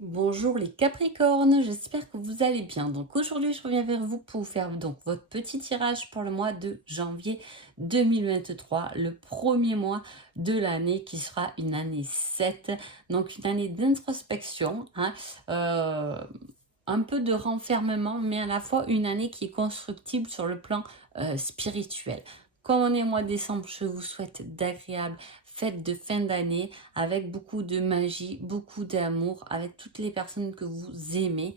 Bonjour les Capricornes, j'espère que vous allez bien. Donc aujourd'hui, je reviens vers vous pour vous faire donc votre petit tirage pour le mois de janvier 2023, le premier mois de l'année qui sera une année 7, donc une année d'introspection, hein, euh, un peu de renfermement, mais à la fois une année qui est constructible sur le plan spirituel. Comme on est au mois de décembre, je vous souhaite d'agréables fêtes de fin d'année avec beaucoup de magie, beaucoup d'amour, avec toutes les personnes que vous aimez.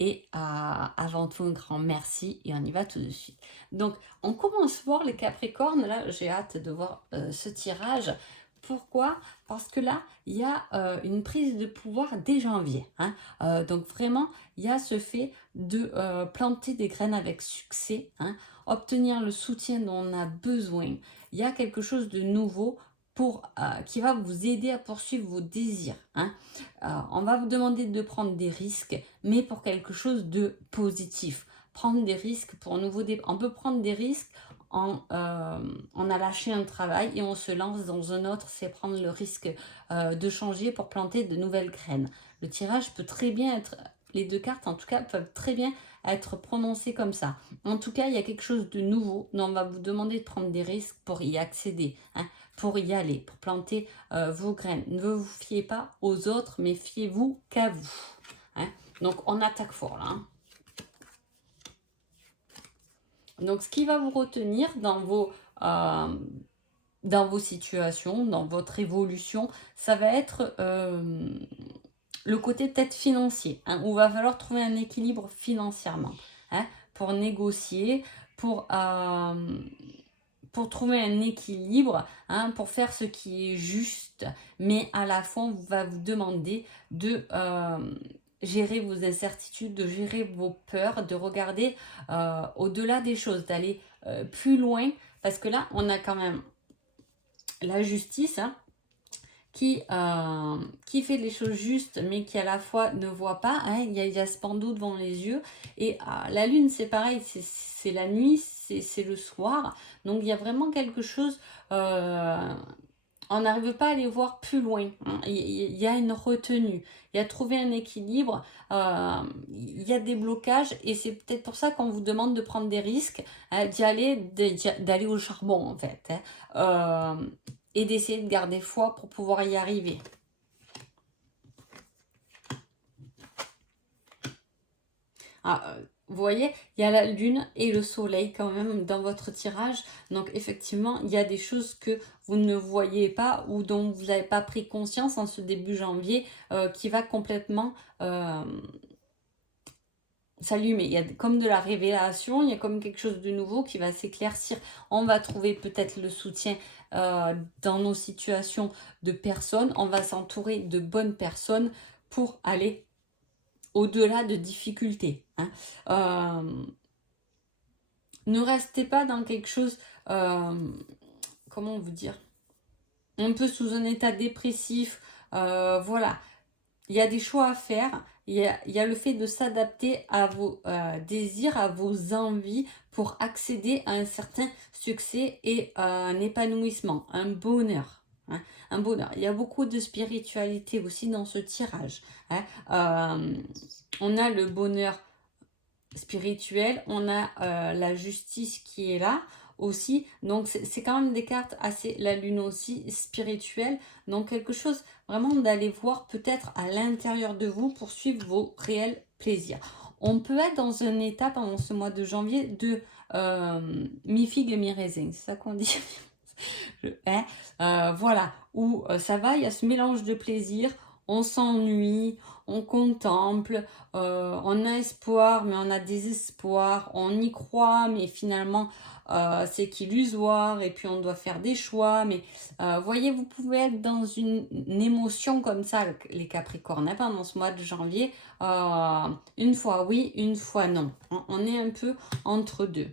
Et avant tout, un grand merci et on y va tout de suite. Donc, on commence voir les Capricornes. Là, j'ai hâte de voir ce tirage. Pourquoi? Parce que là, il y a une prise de pouvoir dès janvier, hein. Donc, vraiment, il y a ce fait de planter des graines avec succès, hein, obtenir le soutien dont on a besoin. Il y a quelque chose de nouveau qui va vous aider à poursuivre vos désirs, hein. On va vous demander de prendre des risques, mais pour quelque chose de positif. Prendre des risques pour un nouveau départ. On peut prendre des risques on a lâché un travail et on se lance dans un autre, c'est prendre le risque de changer pour planter de nouvelles graines. Le tirage peut très bien être, les deux cartes en tout cas, peuvent très bien être prononcées comme ça. En tout cas, il y a quelque chose de nouveau dont on va vous demander de prendre des risques pour y accéder, hein, pour y aller, pour planter vos graines. Ne vous fiez pas aux autres, mais fiez-vous qu'à vous, hein. Donc, on attaque fort là, hein. Donc, ce qui va vous retenir dans vos situations, dans votre évolution, ça va être le côté peut-être financier, hein, où il va falloir trouver un équilibre financièrement, hein, pour négocier, pour, euh, pour trouver un équilibre, hein, pour faire ce qui est juste, mais à la fois, on va vous demander de gérer vos incertitudes, de gérer vos peurs, de regarder au-delà des choses, d'aller plus loin, parce que là, on a quand même la justice, hein, qui fait les choses justes, mais qui à la fois ne voit pas, hein. Il y a ce bandeau devant les yeux. Et la lune, c'est pareil, c'est la nuit, c'est le soir. Donc il y a vraiment quelque chose, on n'arrive pas à aller voir plus loin, hein. Il y a une retenue, il y a trouvé un équilibre, il y a des blocages et c'est peut-être pour ça qu'on vous demande de prendre des risques, hein, d'aller au charbon en fait, hein, et d'essayer de garder foi pour pouvoir y arriver. Vous voyez, il y a la lune et le soleil quand même dans votre tirage. Donc effectivement, il y a des choses que vous ne voyez pas ou dont vous n'avez pas pris conscience en ce début janvier qui va complètement s'allumer. Il y a comme de la révélation, il y a comme quelque chose de nouveau qui va s'éclaircir. On va trouver peut-être le soutien dans nos situations de personnes. On va s'entourer de bonnes personnes pour aller au-delà de difficultés, hein. Ne restez pas dans quelque chose, comment vous dire, un peu sous un état dépressif. Voilà, il y a des choix à faire. Il y a le fait de s'adapter à vos désirs, à vos envies pour accéder à un certain succès et un épanouissement, un bonheur, hein, un bonheur. Il y a beaucoup de spiritualité aussi dans ce tirage, hein. On a le bonheur spirituel, on a la justice qui est là aussi, donc c'est quand même des cartes assez, la lune aussi spirituelle, donc quelque chose vraiment d'aller voir peut-être à l'intérieur de vous pour suivre vos réels plaisirs. On peut être dans un état pendant ce mois de janvier de mi-figue mi-raisin, c'est ça qu'on dit. Hein, voilà, où ça va, il y a ce mélange de plaisir, on s'ennuie, on contemple, on a espoir, mais on a désespoir, on y croit, mais finalement c'est qu'illusoire, et puis on doit faire des choix, mais voyez, vous pouvez être dans une émotion comme ça, les Capricornes, hein, pendant ce mois de janvier, une fois oui, une fois non. On est un peu entre deux.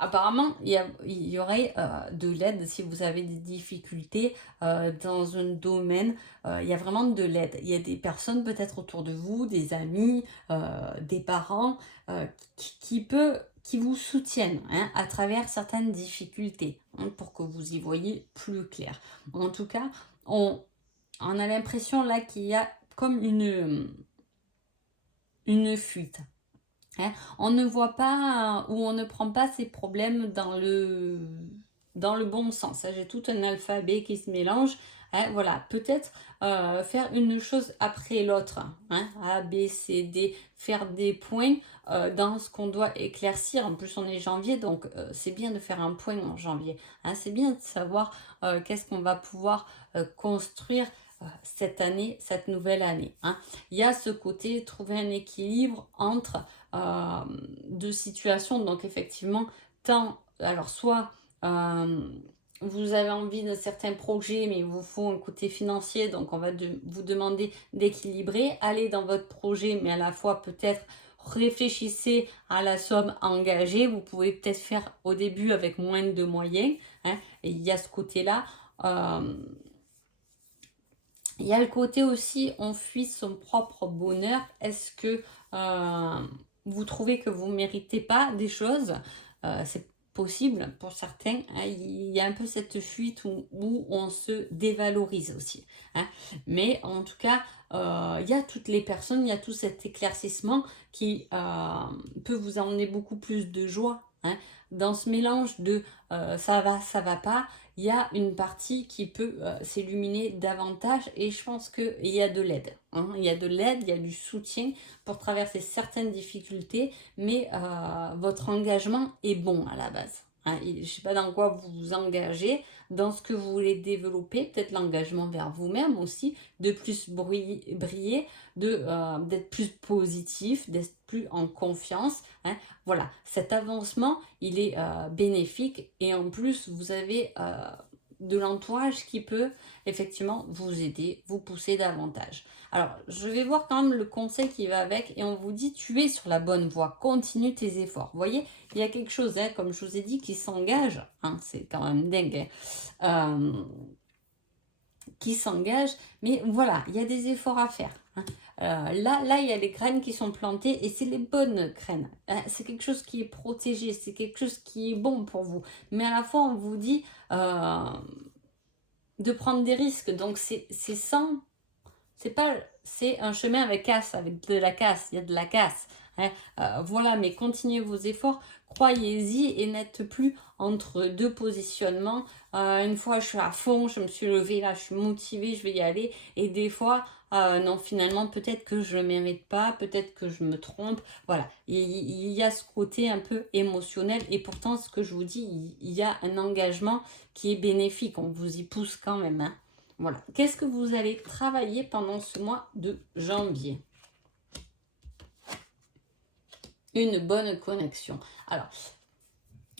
Apparemment, il y aurait de l'aide si vous avez des difficultés dans un domaine. Il y a vraiment de l'aide. Il y a des personnes peut-être autour de vous, des amis, des parents, qui peut qui vous soutiennent hein, à travers certaines difficultés, hein, pour que vous y voyez plus clair. En tout cas, on a l'impression là qu'il y a comme une fuite. Hein. On ne voit pas ou on ne prend pas ces problèmes dans le bon sens. Hein. J'ai tout un alphabet qui se mélange. Hein, voilà, peut-être faire une chose après l'autre. Hein, A, B, C, D, faire des points dans ce qu'on doit éclaircir. En plus, on est janvier, donc c'est bien de faire un point en janvier. Hein, c'est bien de savoir qu'est-ce qu'on va pouvoir construire cette année, cette nouvelle année. Hein. Il y a ce côté, trouver un équilibre entre deux situations. Donc effectivement, alors soit vous avez envie de certains projets, mais il vous faut un côté financier, donc on va vous demander d'équilibrer. Allez dans votre projet, mais à la fois peut-être réfléchissez à la somme engagée. Vous pouvez peut-être faire au début avec moins de moyens. Hein, et il y a ce côté-là. Il y a le côté aussi, on fuit son propre bonheur. Est-ce que vous trouvez que vous ne méritez pas des choses? C'est possible pour certains. Hein, il y a un peu cette fuite où on se dévalorise aussi. Hein. Mais en tout cas, il y a toutes les personnes, il y a tout cet éclaircissement qui peut vous emmener beaucoup plus de joie. Hein. Dans ce mélange de ça va pas, il y a une partie qui peut s'illuminer davantage et je pense qu'il y a de l'aide. Hein. Il y a de l'aide, il y a du soutien pour traverser certaines difficultés, mais votre engagement est bon à la base. Hein. Je ne sais pas dans quoi vous vous engagez, dans ce que vous voulez développer, peut-être l'engagement vers vous-même aussi, de plus briller, d'être plus positif, d'être plus en confiance. Hein. Voilà, cet avancement, il est bénéfique et en plus, vous avez de l'entourage qui peut effectivement vous aider, vous pousser davantage. Alors, je vais voir quand même le conseil qui va avec et on vous dit, tu es sur la bonne voie, continue tes efforts. Vous voyez, il y a quelque chose, hein, comme je vous ai dit, qui s'engage, hein, c'est quand même dingue, hein, qui s'engage, mais voilà, il y a des efforts à faire. Hein. Là, il y a les graines qui sont plantées et c'est les bonnes graines. Hein. C'est quelque chose qui est protégé, c'est quelque chose qui est bon pour vous. Mais à la fois, on vous dit de prendre des risques. Donc, c'est sans... C'est un chemin avec casse, avec de la casse. Il y a de la casse. Hein. Voilà, mais continuez vos efforts. Croyez-y et n'êtes plus entre deux positionnements. Une fois, je suis à fond, je me suis levée, là, je suis motivée, je vais y aller. Et des fois, non, finalement, peut-être que je ne le mérite pas, peut-être que je me trompe. Voilà, il y a ce côté un peu émotionnel. Et pourtant, ce que je vous dis, il y a un engagement qui est bénéfique. On vous y pousse quand même. Hein. Voilà. Qu'est-ce que vous allez travailler pendant ce mois de janvier? Une bonne connexion. Alors,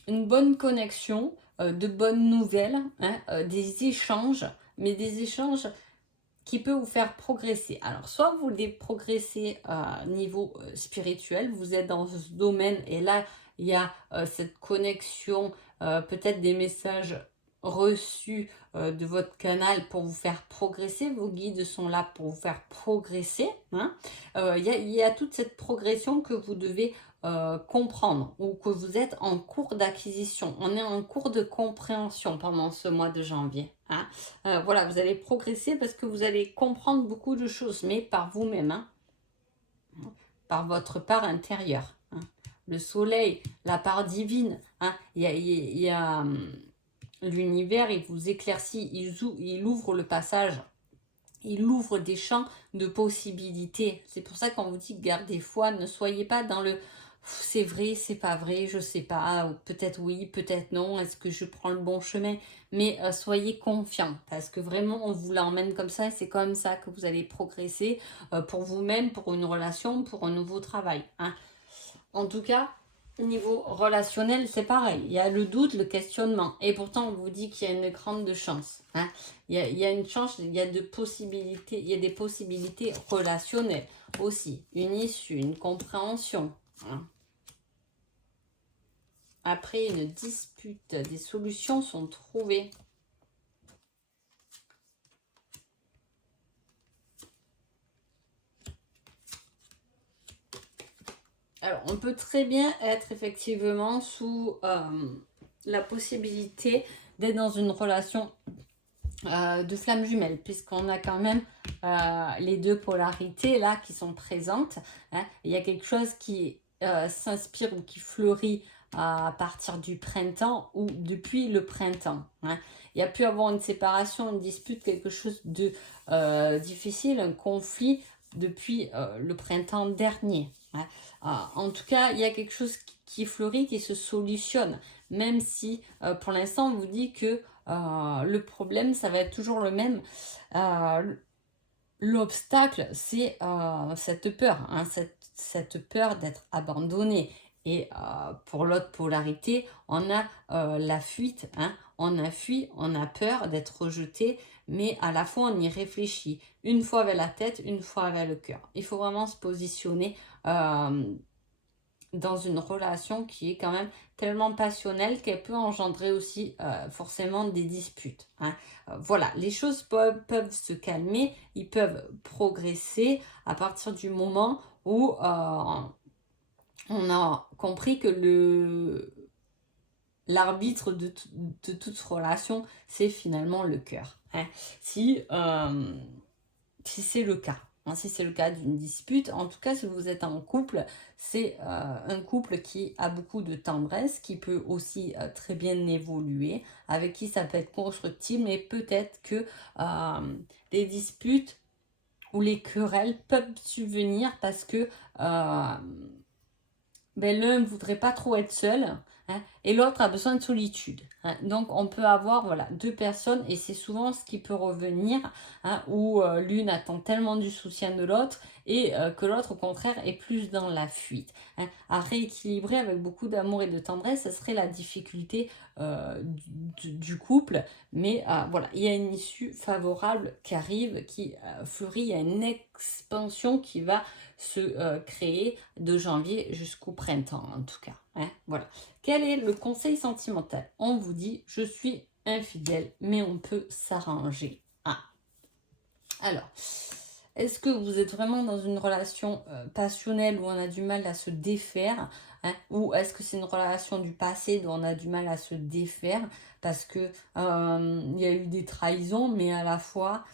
une bonne connexion, de bonnes nouvelles, hein, des échanges, mais des échanges qui peuvent vous faire progresser. Alors, soit vous voulez progresser à niveau spirituel, vous êtes dans ce domaine et là, il y a cette connexion, peut-être des messages reçus de votre canal pour vous faire progresser. Vos guides sont là pour vous faire progresser. Hein. Il y a toute cette progression que vous devez comprendre ou que vous êtes en cours d'acquisition. On est en cours de compréhension pendant ce mois de janvier. Hein. Voilà, vous allez progresser parce que vous allez comprendre beaucoup de choses, mais par vous-même, hein, par votre part intérieure. Hein. Le soleil, la part divine, hein, il y a l'univers, il vous éclaircit, il ouvre le passage, il ouvre des champs de possibilités. C'est pour ça qu'on vous dit gardez foi, ne soyez pas dans le c'est vrai, c'est pas vrai, je sais pas, peut-être oui, peut-être non, est-ce que je prends le bon chemin? Mais soyez confiants, parce que vraiment on vous l'emmène comme ça, et c'est comme ça que vous allez progresser pour vous-même, pour une relation, pour un nouveau travail. Hein. En tout cas, niveau relationnel, c'est pareil. Il y a le doute, le questionnement. Et pourtant, on vous dit qu'il y a une grande chance. Hein. Il y a une chance, il y a des possibilités relationnelles aussi. Une issue, une compréhension. Hein. Après une dispute, des solutions sont trouvées. Alors, on peut très bien être effectivement sous la possibilité d'être dans une relation de flammes jumelles, puisqu'on a quand même les deux polarités là qui sont présentes. Hein. Il y a quelque chose qui s'inspire ou qui fleurit à partir du printemps ou depuis le printemps. Hein. Il y a pu avoir une séparation, une dispute, quelque chose de difficile, un conflit depuis le printemps dernier. Hein. En tout cas, il y a quelque chose qui fleurit, qui se solutionne, même si pour l'instant on vous dit que le problème, ça va être toujours le même. L'obstacle, c'est cette peur, hein, cette peur d'être abandonné. Et pour l'autre polarité, on a la fuite. Hein. On a fui, on a peur d'être rejeté, mais à la fois on y réfléchit. Une fois avec la tête, une fois avec le cœur. Il faut vraiment se positionner dans une relation qui est quand même tellement passionnelle qu'elle peut engendrer aussi forcément des disputes. Hein. Voilà, les choses peuvent se calmer, ils peuvent progresser à partir du moment où on a compris que l'arbitre de toute relation, c'est finalement le cœur. Hein. Si c'est le cas. Hein, si c'est le cas d'une dispute, en tout cas si vous êtes en couple, c'est un couple qui a beaucoup de tendresse, qui peut aussi très bien évoluer, avec qui ça peut être constructif, mais peut-être que les disputes ou les querelles peuvent subvenir parce que l'un ne voudrait pas trop être seul, hein, et l'autre a besoin de solitude. Hein. Donc on peut avoir voilà, deux personnes, et c'est souvent ce qui peut revenir, hein, où l'une attend tellement du soutien de l'autre et que l'autre au contraire est plus dans la fuite. Hein. À rééquilibrer avec beaucoup d'amour et de tendresse, ce serait la difficulté du couple, mais voilà, il y a une issue favorable qui arrive, qui fleurit, il y a une expansion qui va se créer de janvier jusqu'au printemps en tout cas. Hein, voilà. Quel est le conseil sentimental? On vous dit, je suis infidèle, mais on peut s'arranger. Ah. Alors, est-ce que vous êtes vraiment dans une relation passionnelle où on a du mal à se défaire, hein, ou est-ce que c'est une relation du passé dont on a du mal à se défaire parce que il y a eu des trahisons, mais à la fois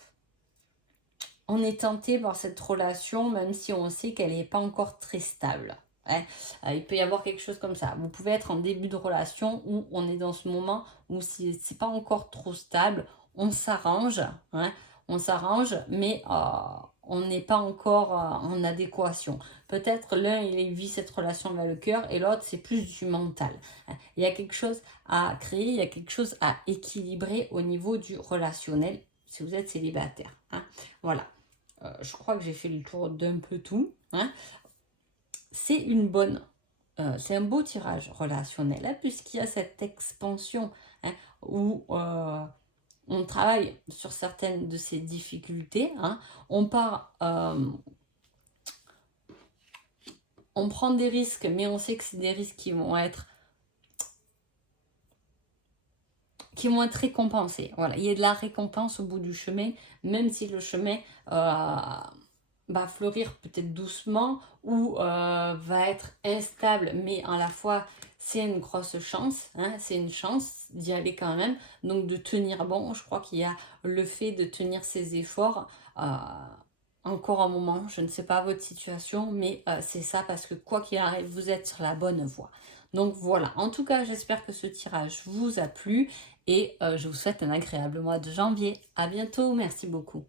on est tenté par cette relation, même si on sait qu'elle n'est pas encore très stable. Hein. Il peut y avoir quelque chose comme ça. Vous pouvez être en début de relation où on est dans ce moment où c'est pas encore trop stable. On s'arrange, hein, on s'arrange, mais on n'est pas encore en adéquation. Peut-être l'un il vit cette relation avec le cœur et l'autre c'est plus du mental. Hein. Il y a quelque chose à créer, il y a quelque chose à équilibrer au niveau du relationnel si vous êtes célibataire. Hein. Voilà. Je crois que j'ai fait le tour d'un peu tout. Hein. C'est c'est un beau tirage relationnel, hein, puisqu'il y a cette expansion, hein, où on travaille sur certaines de ces difficultés. Hein. On prend des risques, mais on sait que c'est des risques qui vont être récompensés. Voilà, il y a de la récompense au bout du chemin, même si le chemin va fleurir peut-être doucement ou va être instable, mais à la fois c'est une grosse chance, hein, c'est une chance d'y aller quand même, donc de tenir bon. Je crois qu'il y a le fait de tenir ses efforts encore un moment, je ne sais pas votre situation, mais c'est ça, parce que quoi qu'il arrive, vous êtes sur la bonne voie. Donc voilà, en tout cas, j'espère que ce tirage vous a plu et je vous souhaite un agréable mois de janvier. À bientôt, merci beaucoup.